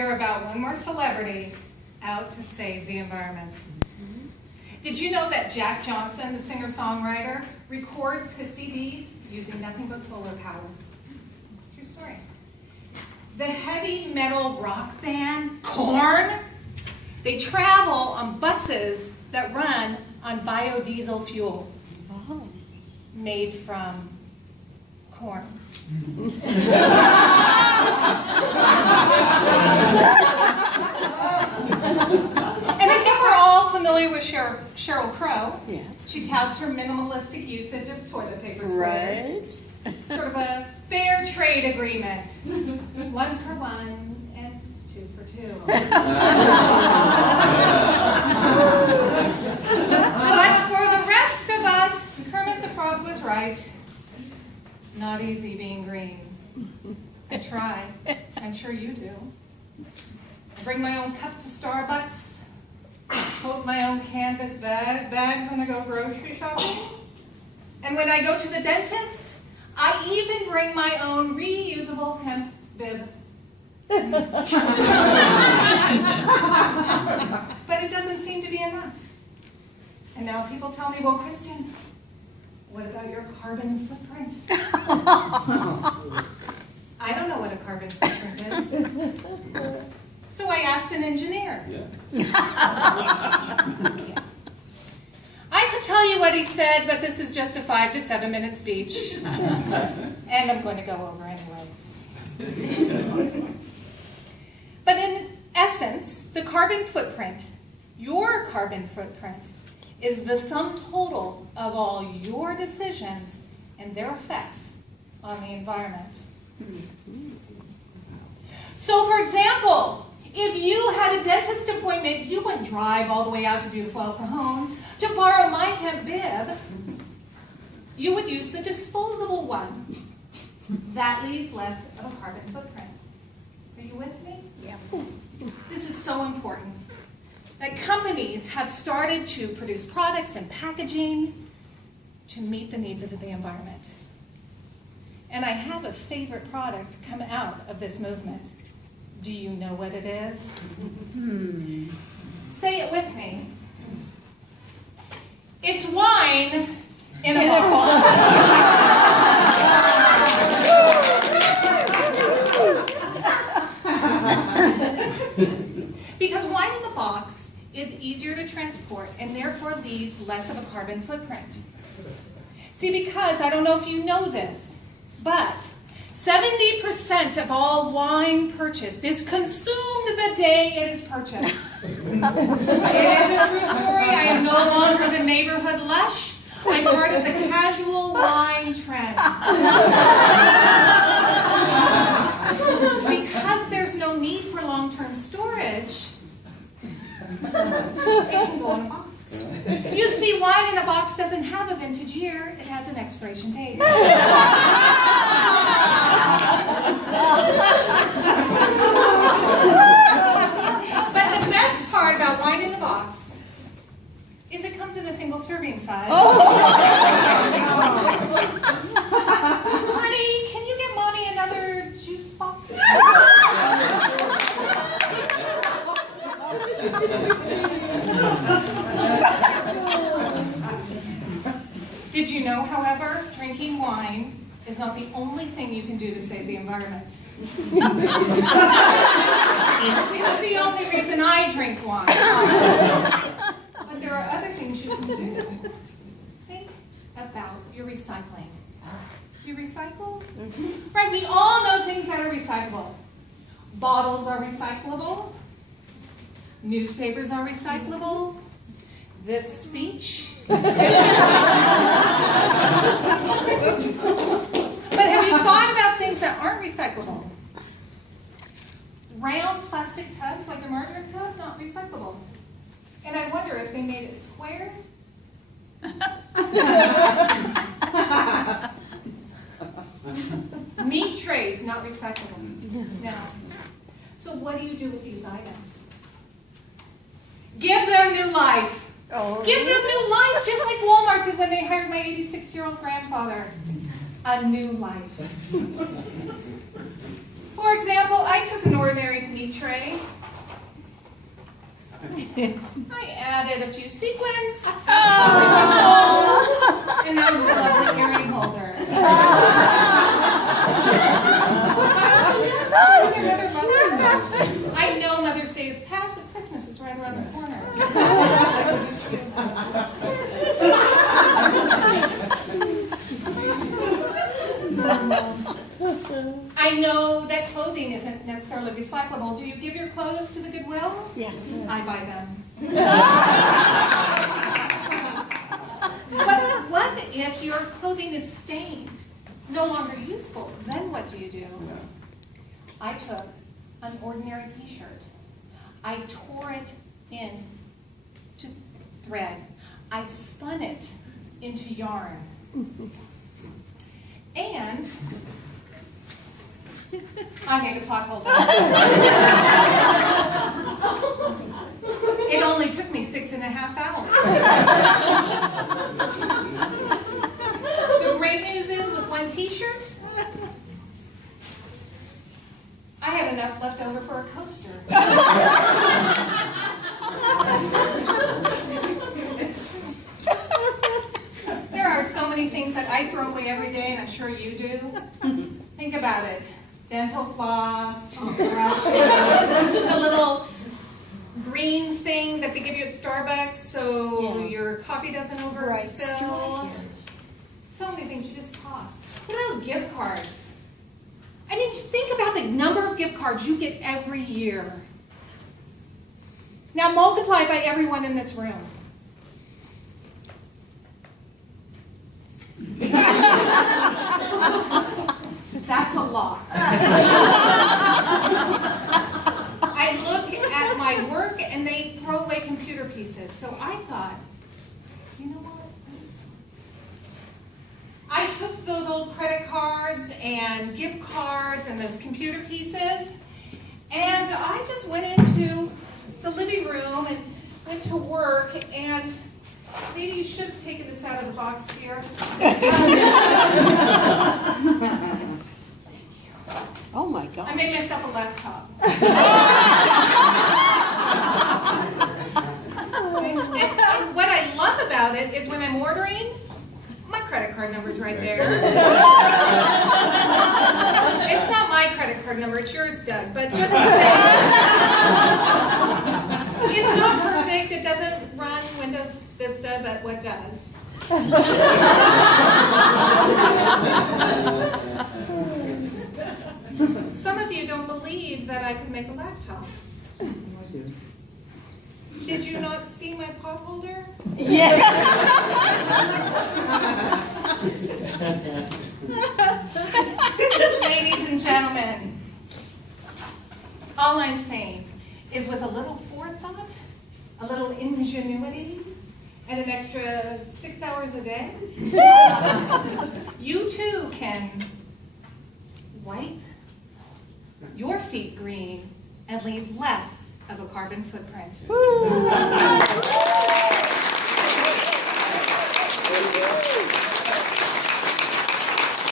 hear about one more celebrity out to save the environment. Did you know that Jack Johnson, the singer-songwriter, records his CDs using nothing but solar power? True story. The heavy metal rock band, Korn, they travel on buses that run on biodiesel fuel made from corn. And I think we're all familiar with Sheryl Crow. Yes. She touts her minimalistic usage of toilet paper squares. Right. Sort of a fair trade agreement. 1 for 1 and 2 for 2. But for the rest of us, Kermit the Frog was right. It's not easy being green. I try. I'm sure you do. I bring my own cup to Starbucks. Tote my own canvas bags when I go grocery shopping. And when I go to the dentist, I even bring my own reusable hemp bib. But it doesn't seem to be enough. And now people tell me, well, Kristen, what about your carbon footprint? I don't know what a carbon footprint is. So I asked an engineer. Yeah. I could tell you what he said, but this is just a 5 to 7 minute speech. And I'm going to go over anyways. But in essence, the carbon footprint, your carbon footprint, is the sum total of all your decisions and their effects on the environment. So for example, if you had a dentist appointment, you wouldn't drive all the way out to beautiful El Cajon to borrow my hemp bib. You would use the disposable one. That leaves less of a carbon footprint. Are you with me? Yeah. This is so important. That companies have started to produce products and packaging to meet the needs of the environment. And I have a favorite product come out of this movement. Do you know what it is? Say it with me. It's wine in a box. Because wine in the box is easier to transport and therefore leaves less of a carbon footprint. See, because, I don't know if you know this, but 70% of all wine purchased is consumed the day it is purchased. It is a true story. I am no longer the neighborhood lush. I'm part of the casual wine trend. Because there's no need for long-term storage, it can go in a box. You see, wine in a box doesn't have a vintage year. It has an expiration date. But the best part about wine in the box is it comes in a single serving size. Honey, can you get Mommy another juice box? Did you know, however, drinking wine is not the only thing you can do to save the environment? It's the only reason I drink wine. But there are other things you can do. Think about your recycling. You recycle? Right, we all know things that are recyclable. Bottles are recyclable. Newspapers are recyclable. This speech. But have you thought about things that aren't recyclable? Round plastic tubs like a margarine cup, not recyclable. And I wonder if they made it square. Meat trays, not recyclable. No. So what do you do with these items? Give them new life. Oh, Give them new life, just like Walmart did when they hired my 86-year-old grandfather. A new life. For example, I took an ordinary meat tray. I added a few sequins. And now it's a lovely earring holder. I know Mother's Day is past, but Christmas is right around the corner. I know that clothing isn't necessarily recyclable. Do you give your clothes to the Goodwill? Yes. I buy them. But what if your clothing is stained, no longer useful? Then what do you do? I took an ordinary t-shirt. I tore it in to thread. I spun it into yarn. And I made a pot holder. It only took me 6.5 hours. The great news is with one t-shirt, I had enough left over for a coaster. There are so many things that I throw away every day, and I'm sure you do. Think about it. Dental floss, toothbrushes, the little green thing that they give you at Starbucks so your coffee doesn't overspill. So many things you just toss. What about gift cards? I mean, just think about the number of gift cards you get every year. Now multiply by everyone in this room. That's a lot. I look at my work and they throw away computer pieces. So I thought, you know what? I'm smart. I took those old credit cards and gift cards and those computer pieces, and I just went into the living room and went to work, and maybe you should have taken this out of the box, dear. Oh my God. I made myself a laptop. And what I love about it is when I'm ordering, my credit card number's right there. It's not my credit card number, it's yours, Doug, but just to say, it's not perfect, it doesn't run Windows Vista, but what does? Some of you don't believe that I could make a laptop. Did you not see my pot holder? Yeah. Ladies and gentlemen, all I'm saying is with a little forethought, a little ingenuity, and an extra 6 hours a day, you too can wipe your feet green and leave less of a carbon footprint.